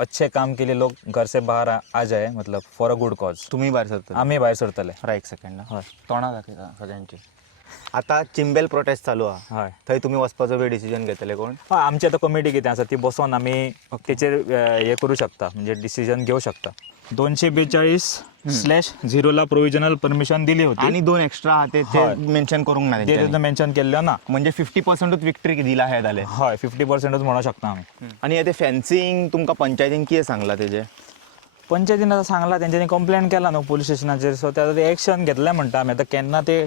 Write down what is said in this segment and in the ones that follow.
अच्छे काम के लिए लोग घर से बाहर आ जाए, मतलब फॉर अ गुड कॉज. तुम्ही भायर सरतले आम्ही बाहेर सरतले. राहा एक सेकंड हय. तोंडां दाखयता सगळ्यांची. आता चिंबेल प्रोटेस्ट चालू आहा, हय. थंय तुम्ही वचपाचो बी डिसिजन घेतले कोण? हय, आमची आता कमिटी कितें आसा ती बसोन आमी तेचेर हे करू शकता, म्हणजे डिसिजन घेऊ शकता. 242/0 प्रोविजनल परमिशन दिली होती. आणि 2 एक्स्ट्रा आहा ते हय. मेन्शन करूंक ना ते तेंच्यांनी. मेन्शन केल्लो ना. म्हणजे 50% विक्ट्री दिला हे जाले. हय, 50%च म्हणू शकता आमी. आणि ते फेन्सिंग तुमकां पंचायतीन कितें सांगला तेजे? पंचायतीन आतां सांगला, तेंच्यांनी कंप्लेंट केला न्हू पुलीस स्टेशनाचेर, सो ते आतां एक्शन घेतलें म्हणटा आमी. आतां केन्ना ते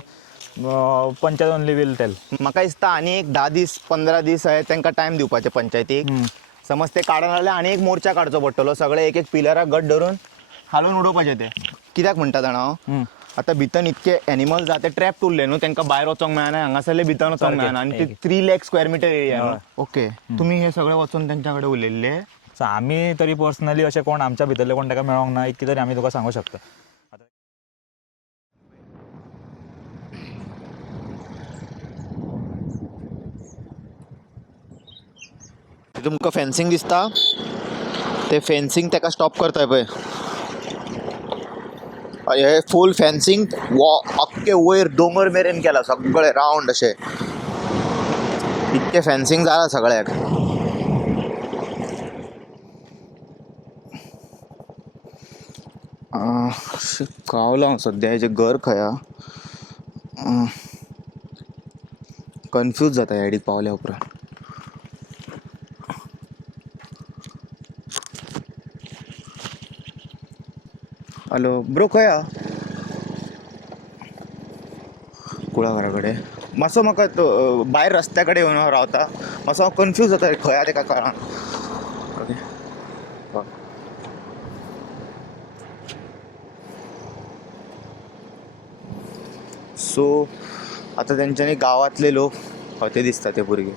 पंचायत ओनली वील टेल. म्हाका दिसता आनी एक 10 दीस 15 दीस आहे तांकां टायम दिवपाचे पंचायतीक. समज ते काडना जाल्यार आनी एक मोर्चा काडचो पडटलो, सगळे एक एक पिलराक गट धरून हालोवन उडोवपाचे ते. कित्याक म्हणटा जाणा हांव, आतां भितन इतके एनिमल्स आहा ते ट्रॅप उरले न्हू, तांकां भायर वचोंक मेळना, हांगासरले भितर वचोंक मेळना. आणि ते 3 lakh square metre area. Okay, तुम्ही हे सगळे वचून तेंच्या कडेन उलयल्ले? सो आमी तरी पर्सनली अशें कोण आमच्या भितरले कोण ताका मेळोंक ना, इतकी तरी आमी तुका सांगूं शकता. तुमकां फेन्सिंग दिसता, ते फेन्सिंग ताका स्टॉप करताय पळय. हे फूल फेन्सिंग अख्खे वयर दोंगर मेरेन केला, सगळे रावंड अशे. इतके फेन्सिंग जाला सगळ्याक. कावलो हांव सद्या हेजें घर खंय हा. कन्फ्यूज जाता ह्या आयडीक पावल्या उपरांत. हॅलो ब्रो, खंय हा? कुळाघरा कडेन. मातसो म्हाका भायर रस्त्या कडेन येवन हांव रावता. मातसो हांव कन्फ्यूज जाता, खंय हा तेका कळना. ओके. सो आतां तेंच्यांनी गांवांतले लोक ते दिसता ते भुरगे.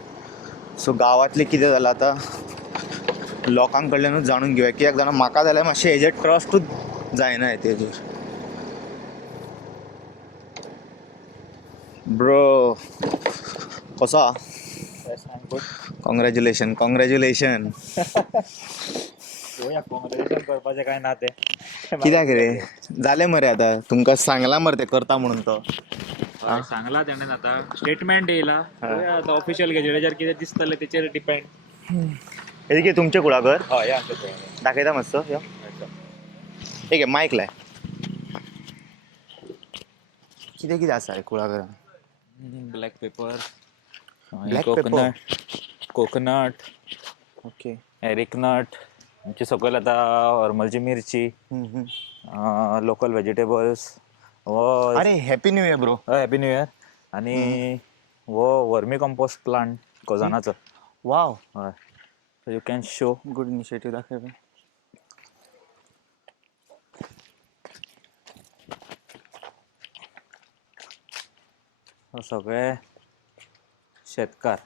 सो गांवांतले कितें जालां आतां, लोकां कडल्यानूच जाणून घेवया. कित्याक जाणा म्हाका जाल्यार मातशें हेजेर ट्रस्टूच जायना हेजेर. ब्रो कसो हा? Congratulation congratulation. कॉंग्रॅच्युलेशन करपाचें काय ना ते. कित्याक रे जालें मरे, आतां तुमकां सांगला मरे ते करता म्हणून. तो सांगला तेणेन, आतां स्टेटमेंट येयला. आतां ऑफिशियल गॅजेटाचेर कितें दिसतलें तेचेर डिपेंड. हे कितें तुमचें कुळागर? हय, दाखयता मातसो. यो ठीक आहे, मायक लाय. कितें कितें आसा कुळागरान? Black pepper, black pepper. Coconut, okay. Areca nut, आमची सकयल आतां हरमलची मिरची, लोकल व्हेजिटेबल्स. अरे happy new year bro. Happy new year. आनी वो वर्मी कंपोस्ट प्लांट कोजानाचो. वाव, हय, you can show. Good initiative. दाखय पळय. सगळे शेतकार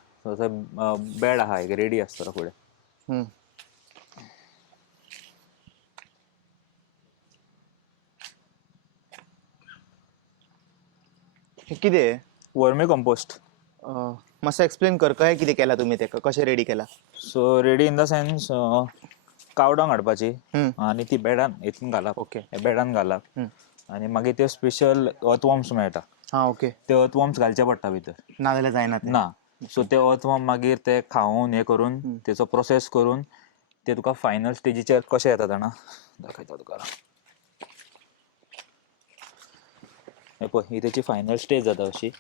बेड आहा एक रेडी आसतलो फुडें. हे कितें? वर्मी कंपोस्ट. मातसो एक्सप्लेन कर, कशें कितें केला तुमी तेका, कशें रेडी केला? So ready in the sense, कावडांग हाडपाची आनी ती बेडान हितून घालप. ओके. बेडान घालप. आनी मागीर त्यो स्पेशल अर्थवॉर्म्स मेळटा. ओके. ते अर्थवॉर्म्स घालचे पडटा भितर. नाजाल्यार जायना ते? ना. सो ते अर्थवॉर्म मागीर ते खावन हे करून तेचो प्रोसेस करून ते तुका फायनल स्टेजीचेर कशें येता जाणा, दाखयता तुका. हे पळय, ही तेची फायनल स्टेज जाता अशी.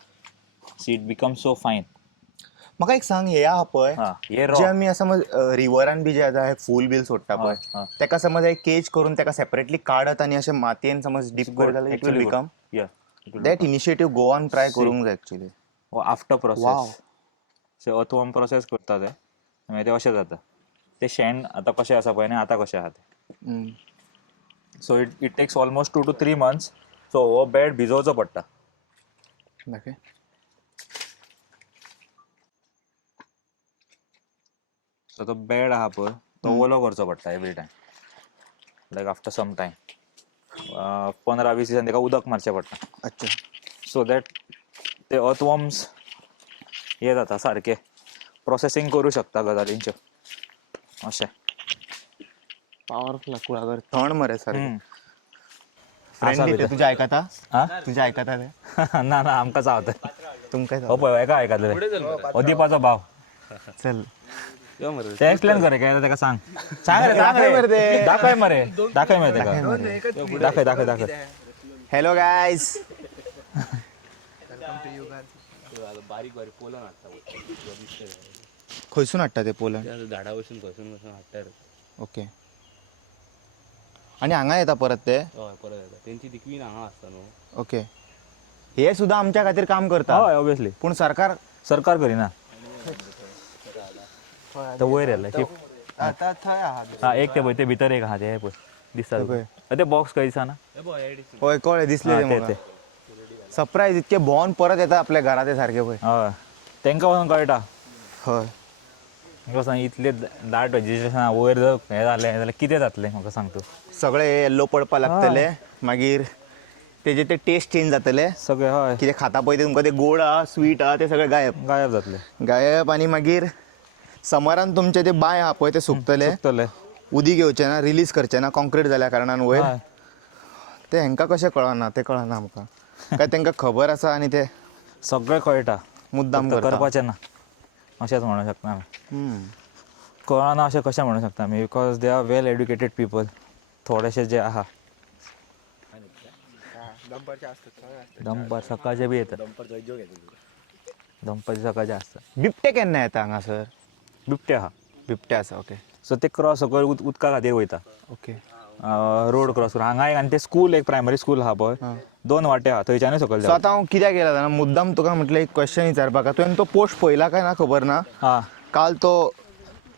सी इट बिकम सो फायन. म्हाका एक सांग, हे आहा पळय, हे जे आमी समज रिवरान बी जे आतां फूल बील सोडटा पळय, तेका समज एक केज करून तेका सेपरेटली काडत आनी अशें मातयेन समज डीप करत जाल्यार it will become. That initiative गोवान ट्राय करूंक जाय actually. After process earthworm process करता ते, मागीर ते अशें जाता. ते शेण आतां कशें आसा पळय न्ही, आतां कशें आहा ते. So it takes almost 2 to 3 months. So हो बेड भिजोवचो पडटा. ओके. सो तो बेड आहा पळय तो ओलो करचो पडटा every time, like after some time. 15-20 दिसान तेका उदक मारचें पडटा. अच्छा. सो दॅट ते अर्थवॉर्म्स हे जाता सारके प्रोसेसींग करूं शकता गजालींच्यो अशें. पॉवरफुल कुळागर थंड मरे सारखे असा फ्रेंडली बेटा. ते तुझ्या ऐकता हा तुझ्या ऐकता ते ना ना आमकां चावतं तुमकां हो पळय एका ऐकातले दीपाचो भाव चल ते एक्सप्लेन करे काय त्याका सांग सांग रे दाखय मरे ते. दाखय मरे दाखय मरे त्याका दाखय दाखय दाखय हॅलो गाईज बारीक बारीक पोलन हाडटा खंयसून हाडटा ते पोलन झाडा वयसून खंयसून वचून हाडटा रे. ओके आणि हांगा येता परत ते हय परत येता तेंची दिकवीन हांगा आसता न्हू. ओके हे सुद्धा आमच्या खातीर काम करता हय ऑब्वियसली पूण सरकार सरकार करिना तर वयर येयला आता थंय आहा हा एक ते पळय ते भितर एक आहा ते पळय दिसता पळय. तुका. ते बॉक्स खंय दिसना होय कळ्ळे दिसले हा, ते ते म्हाका सरप्राईज इतके भोवन परत येता आपल्या घरा ते सारखे पळय हय तेंका वचून कळटा हय म्हाका सांग इतले दाट वेजिटेशन वयर जर हें जालें जाल्यार कितें जातलें म्हाका सांग तूं सगळे येल्लो पडपा लागतले मागीर तेजे ते टेस्ट चेंज जातले सगळें हय कितें खाता पळय ते तुमकां ते गोड आहा स्वीट आहा ते सगळे गायब गायब जातले गायब आनी मागीर समरान तुमचे ते बाय आहा पळय ते सुकतले सुकतले उदीक येवचे ना रिलीज करचे ना कॉन्क्रीट जाल्या कारणान वयर हय ते हेंका कशें कळना ते कळना आमकां काय तेंकां खबर आसा आनी ते सगळें कळटा मुद्दाम फक्त करता करपाचें ना अशेंच म्हणूं शकता आमी हम्म. कळना अशें कशें म्हणूं शकता आमी because they are well educated people थोडेशे जे आहा दंपर सकाळचे बी येतात दंपरचे सकाळचे आसता बिबटे केन्ना येता हांगासर बिबटे आहा बिबटे आसा ओके सो ते क्रॉस सकयल उदका खातीर वयता ओके रोड क्रॉस करून हांगा एक आनी ते स्कूल एक प्रायमरी स्कूल आहा पळय दोन वाटे आहा थंयच्यानूय सकयल सो आतां हांव कित्याक येयला जाणा मुद्दाम तुका म्हटलें एक क्वेश्चन विचारपाक तुवें तो पोस्ट पळयला काय ना खबर ना हा काल तो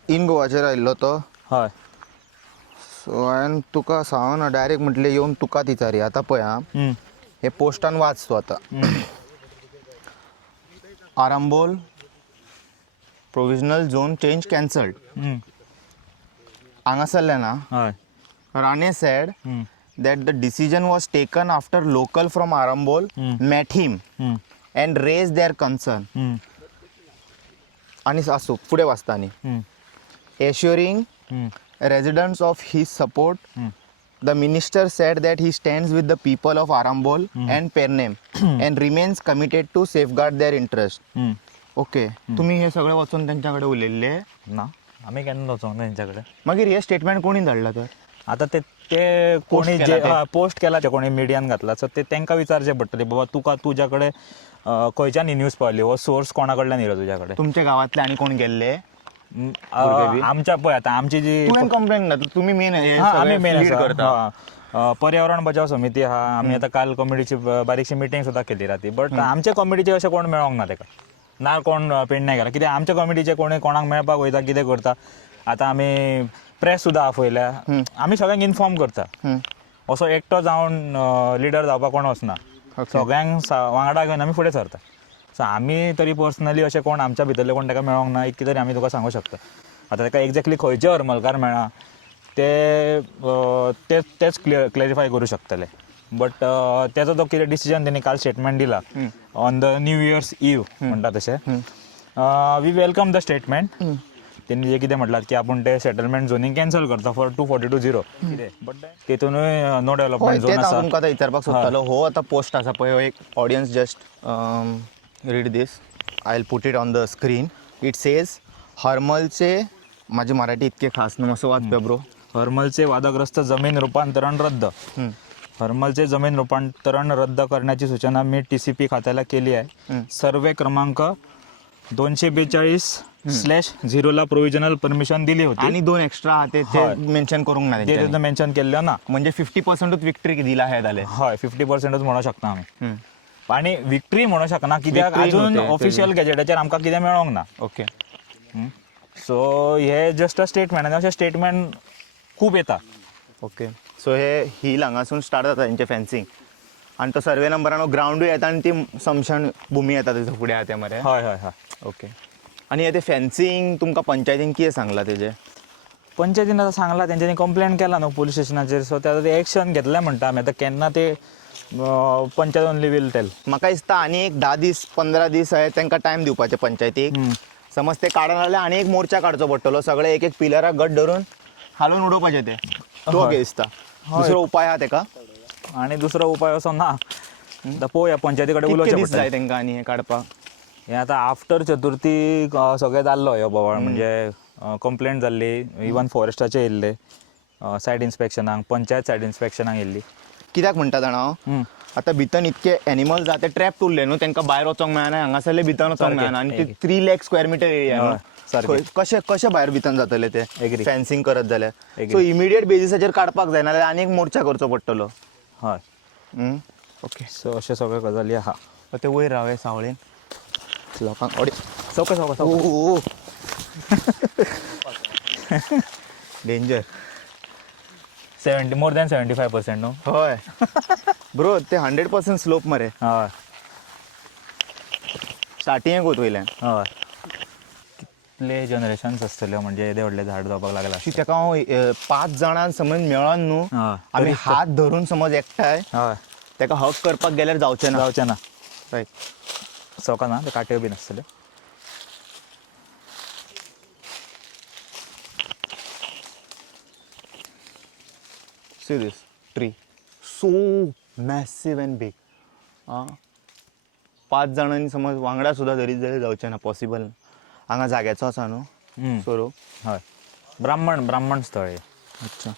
इन गोवाचेर आयिल्लो तो हय सो हांवें तुका सांगना डायरेक्ट म्हटलें येवन तुकाच विचारी आतां पळय आं हम्म. हे पोस्टान वाच तूं आतां Arambol provisional zone change cancelled हम्म. हांगासरले ना हय राणे सेड हम्म. that the decision was taken after local from Arambol met him हम्म. and raised their concern. हम्म. आणि असो पुढे वाचता आणि हम्म. assuring हम्म. residents of his support, हम्म. the minister said that he stands with the people of Arambol and Pernem and remains committed to safeguard their interest. हम्म. ओके तुम्ही हे सगळं वाचून त्यांच्याकडे उलयल्ले ना आमी केन्ना वचोंक ना तेंच्याकडे मागीर हे स्टेटमेंट कोणी धाडला तर आता ते ते कोणी केला जे ते. पोस्ट केला ते कोणी मिडियान घातला सो ते तांकां विचारचें पडटलें बाबा तुका तुज्या कडेन खंयच्यान ही न्यूज पावली हो सोर्स कोणा कडल्यान येयलो तुज्या कडेन तुमच्या गावातले आणि कोण गेल्ले आमच्या पळय आतां आमची जी तुवें कंप्लेंट घातली तुम्ही मेन आमी मेन करता पर्यावरण बचाव समिती आहा आमी आतां काल कमिटीची बारीकशी मिटींग सुद्दां केली राती बट आमच्या कमिटीचे अशें कोण मेळोंक ना ताका ना कोण पेडण्या गेला कित्याक आमच्या कमिटीचे कोणी कोणाक मेळपाक वयता कितें करता आतां आमी प्रेस सुद्दां आपयल्या आमी सगळ्यांक इन्फॉर्म करता असो एकटो जावन लिडर जावपाक कोण वचना सगळ्यांक वांगडा घेवन आमी फुडें सरता सो आमी तरी पर्सनली अशें कोण आमच्या भितरले कोण ताका मेळोंक ना इतकी तरी आमी तुका सांगूं शकता आतां ताका एक्झॅक्टली खंयचे हरमलकार मेळ्ळा तेच क्लॅरिफाय करूं शकतले बट तेचो तो कितें डिसिजन तेणी काल स्टेटमेंट दिला on the new year's eve म्हणटा तशें वी वेलकम द स्टेटमेंट त्यांनी जे कितें म्हटलां की आपण ते सेटलमेंट झोनींग कॅन्सल करता फॉर 242-0 बट तेतूनय नो डेव्हलपमेंट झोन हांव आसा तुमकां आतां विचारपाक सोदतालो हो आतां पोस्ट आसा पळय हो एक audience just read this I will put it on the screen it says हरमलचे माझी मराठी इतके खास न्हू मातसो वाच ब्रो हरमलचे वादग्रस्त जमीन रूपांतरण रद्द हरमलचे जमीन रूपांतरण रद्द करण्याची सूचना मी TCP खात्याला केली आहे सर्वे क्रमांक 242/0 ला प्रोव्हिजनल परमिशन दिली होती आणि दोन एक्स्ट्रा आहा ते मेन्शन करूंक ना ते तेंच्यांनी. मेन्शन केल्लें ना म्हणजे 50% विक्ट्री दिला हे जाले हय 50%च म्हणू शकता आमी आणि विक्ट्री म्हणू शकना कित्याक Victory अजून न्हू ते, ऑफिशियल गॅजेटाचेर आमकां कितें मेळोंक ना ओके सो हे जस्ट अ स्टेटमेंट आनी अशें स्टेटमेंट खूब येता ओके सो हे हिल हांगासून स्टार्ट जाता तेंचे फेन्सिंग आणि तो सर्वे नंबरान ग्राउंडूय येता आणि ती समशण भुमी येता तेजो फुडें आहा ते मरे हय हय हय ओके आणि हे ते फेन्सिंग तुमकां पंचायतीन कितें सांगला तेजे पंचायतीन आतां सांगला तेंच्यांनी कंप्लेंट केला न्हू पोलीस स्टेशनाचेर सो ते आतां ते एक्शन घेतलें म्हणटा आमी आतां केन्ना ते पंचायत ओनली वील टेल म्हाका दिसता आनी एक 10 दीस 15 दीस आहे तांकां टायम दिवपाचे पंचायतीक समज ते काडना जाल्यार आनी एक मोर्चा काडचो पडटलो सगळे एक पिलराक गट धरून हालोवन उडोवपाचे ते तो ओके दिसता. दुसरो उपाय हा तेका आणि दुसरो उपाय असो ना आता पळोवया पंचायती कडेन कितके उलोवचें दीस पडटलें. जाय तेंका आनी हे काडपाक. हे आता आफ्टर चतुर्थी सगळें जाल्लो ह्यो बोवाळ म्हणजे कंप्लेंट जाल्ली इवन फॉरेस्टाचे येयल्ले सायड इन्स्पेक्शनाक पंचायत सायड इन्स्पेक्शनाक येयल्ली. कित्याक म्हणटा जाणा हांव, आतां भितन इतके एनिमल्स आहा ते ट्रॅप उरले न्हू, तांकां भायर वचोंक मेळना, हांगासरले भितन वचोंक मेळना आनी ते 3 लाख स्क्वेअर मिटर एरिया हय, सारकें. कशें कशें भायर भितन जातले ते Agree. फेन्सिंग करत जाल्यार. Agree. सो इमिडिएट बेजिसाचेर काडपाक जाय नाल्यार आनी एक मोर्चा करचो पडटलो. हय ओके. सो अशें सगळ्यो गजाली आहा. ते वयर रावय सावळेन लोकांक अडे चौका चौका ओ डेंजर. 70 more than 75% न्हू. हय ब्रो ते 100% स्लोप मरे. हय स्टार्टिंगेक वत वयल्यान. हय कितले जनरेशन्स आसतल्यो म्हणजे येदे व्हडले झाड जावपाक लागला. की तेका हांव 5 जाणां समज मेळोन न्हू हय आमी हात धरून समज एकठांय हय तेका हक करपाक गेल्यार जावचें ना. जावचें ना. रायट. चौका ना ते काट्यो बीन आसतल्यो. See this tree. So massive and big. आं 5 जाणांनी समज वांगडा सुद्दां धरीत जाल्यार जावचें ना, पॉसिबल ना. हांगा जाग्याचो आसा न्हू सोरो. हय ब्राह्मण स्थळ हें. अच्छा.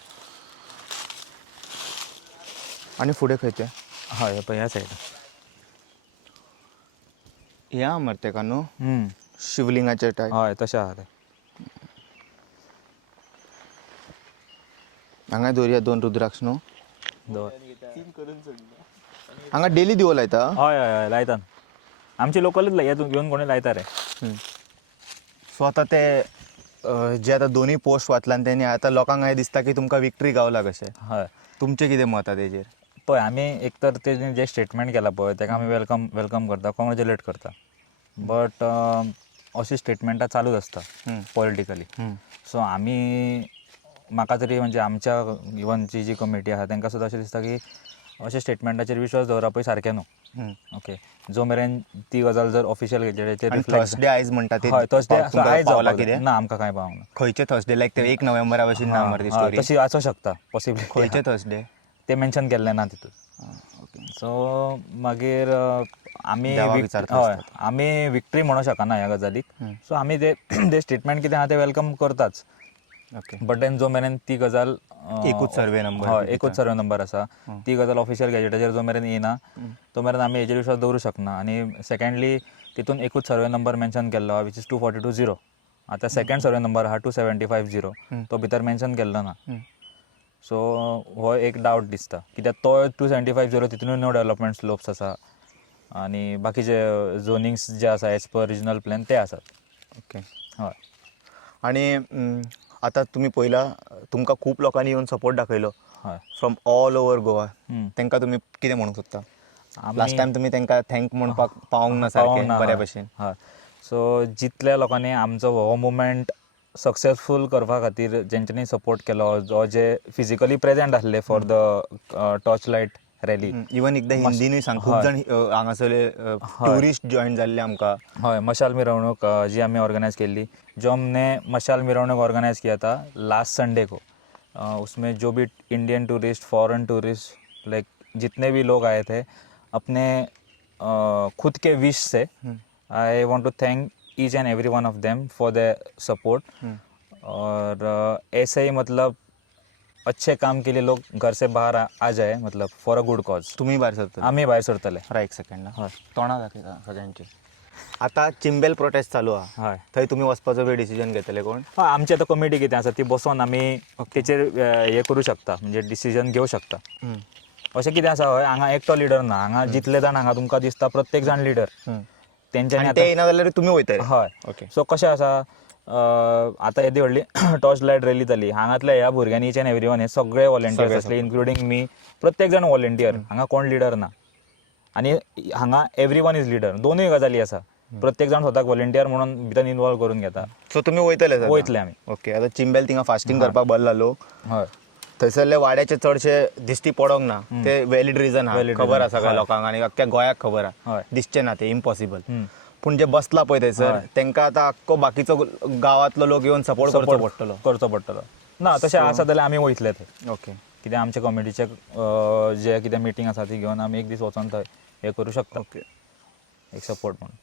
आनी फुडें खंयचें हय पळय ह्या सायडीन. या मरे तेका न्हू शिवलिंगाचे टायप. हय तशें आहा तें. हांगा दवरया 2 रुद्राक्ष न्हू. दवर. हांगा डेली दिवो लायता. हय हय हय लायतात. आमचे लोकलूच घेवन कोणी लायता रे. सो आतां ते जे आतां दोनी पोस्ट वाचल्यान तेणी आतां लोकांक हें दिसता की तुमकां विक्ट्री गावला कशें. हय तुमचें कितें मत आहा तेजेर. पळय आमी एक तर तेजें जें स्टेटमेंट केलां पळय तेका आमी वेलकम करता, कॉंग्रेच्युलेट करता. बट अशी स्टेटमेंटां चालूच आसता पॉलिटिकली. सो आमी म्हाका तरी म्हणजे आमच्या इव्हनची जी कमिटी आहा तांकां सुद्दां अशें दिसता की अशें स्टेटमेंटाचेर विश्वास दवरप पळय सारकें न्हू. ओके जो मेरेन ती गजाल जर ऑफिशियल गॅजेटाचेर थर्सडे आयज म्हणटा ते हय थर्सडे आयज पावला जावपाक कितें ना आमकां कांय पावूंक ना. खंयचे थर्सडे लायक ते 1 नोव्हेंबरा भशेन ना मरे ती स्टोरी. तशी आसूं शकता पॉसिबली. खंयचे थर्सडे ते मेन्शन केल्लें ना तितून. ओके. सो मागीर आमी देवाक विचारता हय आमी विक्ट्री म्हणूं शकना ह्या गजालीक. सो आमी ते स्टेटमेंट कितें आहा तें वेलकम करताच. ओके. बट देन जो मेरेन ती गजाल एकूच सर्वे नंबर. हय एकूच सर्वे नंबर आसा ती गजाल ऑफिशियल गॅजेटाचेर जो मेरेन येना तो मेरेन आमी हेजेर विश्वास दवरूं शकना. आनी सेकंडली तितून एकूच सर्वे नंबर मेन्शन केल्लो आहा विच इज 2420. आतां सेकंड सर्वे नंबर आहा 2750 तो भितर मेन्शन केल्लो ना. सो हो एक डावट दिसता कित्याक तो 2750 तितूनय नो डेव्हलपमेंट स्लोप्स आसा आनी बाकीचे झोनिंग्स जे आसा एज पर रिजनल प्लॅन ते आसात. ओके. हय आनी आतां तुमी पयला तुमकां खूब लोकांनी येवन सपोर्ट दाखयलो हय फ्रॉम ऑल ओवर गोवा. तांकां तुमी कितें म्हणूंक सोदता. लास्ट टायम तुमी तांकां थँक म्हणपाक पावूंक ना सारकें बऱ्या भशेन. हय सो जितल्या लोकांनी आमचो हो मुवमेंट सक्सेसफूल करपा खातीर जेंच्यांनी सपोर्ट केलो जो जे फिजिकली प्रेजेंट आसले for the torch light rally. Even एकदां हिंदीनूय सांग खूब जाण हांगासरले ट्युरिस्ट जॉयन जाल्ले आमकां. हय मशाल मिरवणूक जी आमी ऑर्गनायज केल्ली जो हमने मशाल मिरवणूक ऑर्गनाइज किया था लास्ट संडे को. उसमें जो भी Indian tourist foreign tourist like जितने भी लोग आए थे अपने खुद के विश से I want to thank each and every one of them for the support. और ऐसे ही मतलब अच्छे काम के लिए लोग घर से बाहर आ जाए मतलब फॉर अ गुड कॉज. तुम्ही भायर सरतले. आम्ही भायर सरतले. एक सेकंड हय तोंडां दाखयता सगळ्यांची. आतां चिंबेल प्रोटेस्ट चालू आहा. हय थंय तुमी वचपाचो बी डिसिजन घेतले कोण. हय आमची आतां कमिटी कितें आसा ती बसोन आमी तेचेर हे करूं शकता म्हणजे डिसिजन घेवं शकता. अशें कितें आसा हय हांगा एकटो लिडर ना. हांगा जितले जाण हांगा तुमकां दिसता प्रत्येक जाण लिडर. तेंच्यांनी ते येना जाल्यार तुमी वयतले. हय ओके. सो कशें आसा आतां येदी व्हडली टॉर्च लायट रॅली जाली हांगातल्या ह्या भुरग्यांनी ईच एंड एवरी वन हे सगळे वॉलंटियर्स आसले इन्क्लुडींग मी. प्रत्येक जाण वॉलंटियर. हांगा कोण लिडर ना आनी हांगा एवरी वन इज लिडर. दोनूय गजाली आसा. प्रत्येक जाण स्वताक वॉलंटियर म्हणून भितर इनवॉल्व करून घेता. सो तुमी वयतले आमी. ओके. आतां चिंबेल थिंगा फास्टिंग करपाक बसला लोक. हय थंयसरले वाड्याचे चडशे दिश्टी पडोंक ना. ते वॅलीड रिजन आहा खबर आसा सगळ्या लोकांक आनी अख्ख्या गोंयाक खबर आहा. दिसचे ना ते इम्पॉसिबल. पूण जे बसला पळय थंयसर तांकां आतां आख्खो बाकीचो गांवांतलो लोक येवन सपोर्ट करचो पडटलो. करचो पडटलो. ना तशें आसा जाल्यार आमी वयतले थंय ओके कित्याक आमच्या कमिटीचे जे कितें मिटींग आसा ती घेवन आमी एक दीस वचोन थंय हे करूं शकता ओके एक सपोर्ट म्हणून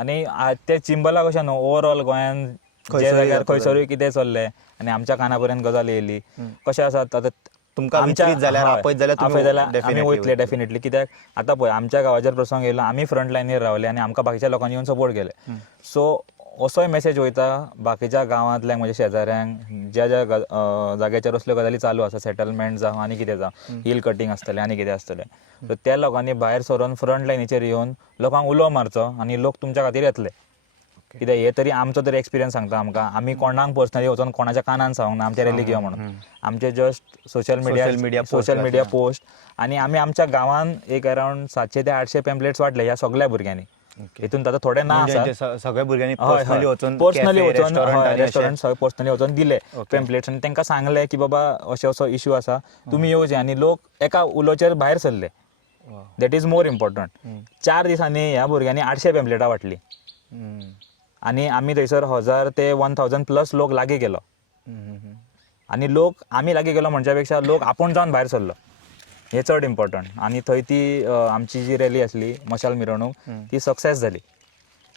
आनी ते चिंबला कशें न्हू ओवरऑल गोंयान जे जाग्यार खंयसरूय कितें चल्लें आनी आमच्या काना पर्यंत गजाल येयली कशें आसा आतां तुमकां विचरीत जाल्यार आपयत जाल्यार आपयत जाल्यार आमी definitely वयतले डेफिनेटली कित्याक आतां पळय आमच्या गांवाचेर प्रसंग येयलो आमी फ्रंट लायनीर रावले आनी आमकां बाकीच्या लोकांनी येवन सपोर्ट केले सो असोय मेसेज वयता बाकीच्या गांवांतल्या म्हणजे शेजाऱ्यांक ज्या ज्या जाग्याचेर असल्यो गजाली चालू आसा सेटलमेंट जावं आनी कितें जावं हिल कटींग आसतलें आनी कितें आसतलें सो त्या लोकांनी भायर सरून फ्रंट लायनीचेर येवन लोकांक उलो मारचो आनी लोक तुमच्या खातीर येतले कित्याक हे तरी आमचो तरी एक्सपिरियन्स सांगता आमकां आमी कोणाक पर्सनली वचोन कोणाच्या कानान सांगूंक ना आमच्या रॅलीक यो म्हणून आमचे जस्ट सोशल मिडिया पोस्ट आनी आमी आमच्या गांवान एक अरावंड 700 ते 800 पॅम्पलेट्स वाटले ह्या सगळ्या भुरग्यांनी हितून तातूं थोडे ना आसा सगळ्या भुरग्यांनी पर्सनली वचोन रेस्टॉरंट पर्सनली वचोन दिले पॅम्पलेट्स आनी तांकां सांगलें की बाबा असो इश्यू आसा तुमी येवचे आनी लोक एका उलोचेर भायर सरले दॅट इज मोर इम्पॉर्टंट 4 दिसांनी ह्या भुरग्यांनी 800 पॅम्पलेटां वाटली आनी आमी थंयसर 1000 ते 1000 प्लस लोक लागीं गेलो आनी लोक आमी लागीं गेलो म्हणच्या पेक्षा लोक आपूण जावन भायर सरलो हे चड इम्पॉर्टंट आनी थंय ती आमची जी रॅली आसली मशाल मिरवणूक ती सक्सेस जाली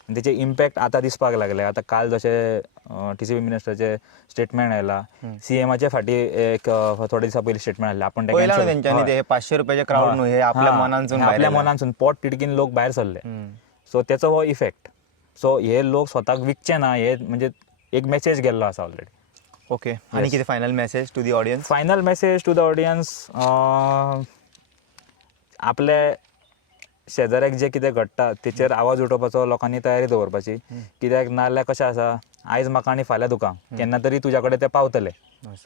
आनी तेचे इम्पॅक्ट आतां दिसपाक लागले आतां काल जशें TCP मिनिस्टरचे स्टेटमेंट आयला CMचे फाटी एक थोडे दिसा पयलीं स्टेटमेंट आयलें आपण तेंच्यांनी ते 500 रुपयाचे क्राउड न्हू हे आपल्या मनानसून पोट तिडकीन लोक भायर सरले सो तेचो हो इफेक्ट सो हे लोक स्वताक विकचे ना हे म्हणजे एक मेसेज गेल्लो आसा ऑलरेडी ओके आनी कितें final message to the audience final message to the audience आपले शेजाऱ्याक जे कितें घडटा तेचेर आवाज उठोवपाचो लोकांनी तयारी दवरपाची कित्याक नाजाल्यार कशें आसा आयज म्हाका आनी फाल्यां तुका केन्ना तरी तुज्या कडेन ते पावतले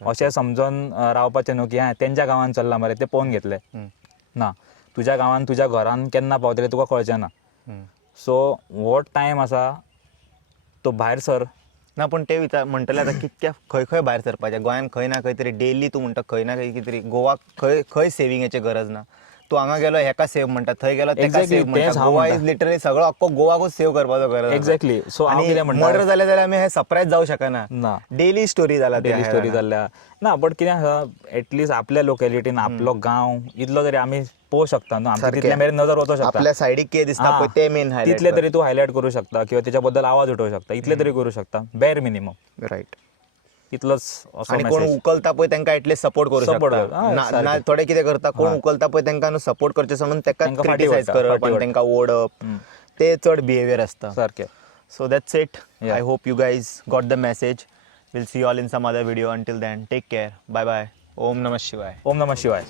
अशें समजून रावपाचें न्हू की तेंच्या गांवांत चल्ला मरे ते पळोवन घेतले ना तुज्या गांवांत तुज्या घरान केन्ना पावतले तुका कळचें ना सो हो टायम आसा तो भायर सर ना पण ते म्हणटले आतां कितक्या खंय खंय भायर सरपाचें गोंयान खंय ना खंय तरी डेली तूं म्हणटा खंय ना खंय कितें तरी गोवाक खंय खंय सेविंगेची गरज ना तूं हांगा गेलो हेका सेव म्हणटा थंय गेलो तेका सेव म्हणटा गोवा इज लिटरली सगळो अख्खो गोवाकूच सेव करपाचो गरज एक्झॅक्टली सो आनी मर्डर जाल्यार आमी हे सरप्रायज जावं शकना ना डेली स्टोरी जाला डेली स्टोरी जाल्ल्या ना बट कितें आसा एटलीस्ट आपल्या लोकेलिटीन आपलो गांव इतलो तरी आमी पळोवंक शकता न्हू आमच्या तितले मेरेन नजर वचूंक शकता आपल्या सायडीक कितें दिसता पळय ते मेन तितले तरी तूं हायलायट करूं शकता किंवा तेच्या बद्दल आवाज उठोवंक शकता इतले तरी करूं शकता बेर मिनिमम रायट इतलोच आनी कोण उकलता पळय तांकां एटलीस्ट सपोर्ट करूं शकता ना थोडे कितें करता कोण उकलता पळय तांकां न्हू सपोर्ट करचें सोडून ताका क्रिटिसायज करप आनी तांकां ओडप ते चड बिहेवियर आसता सारकें so that's it I hope you guys got the message will see all in some other video until then take care bye bye ओम नमः शिवाय ओम नमः शिवाय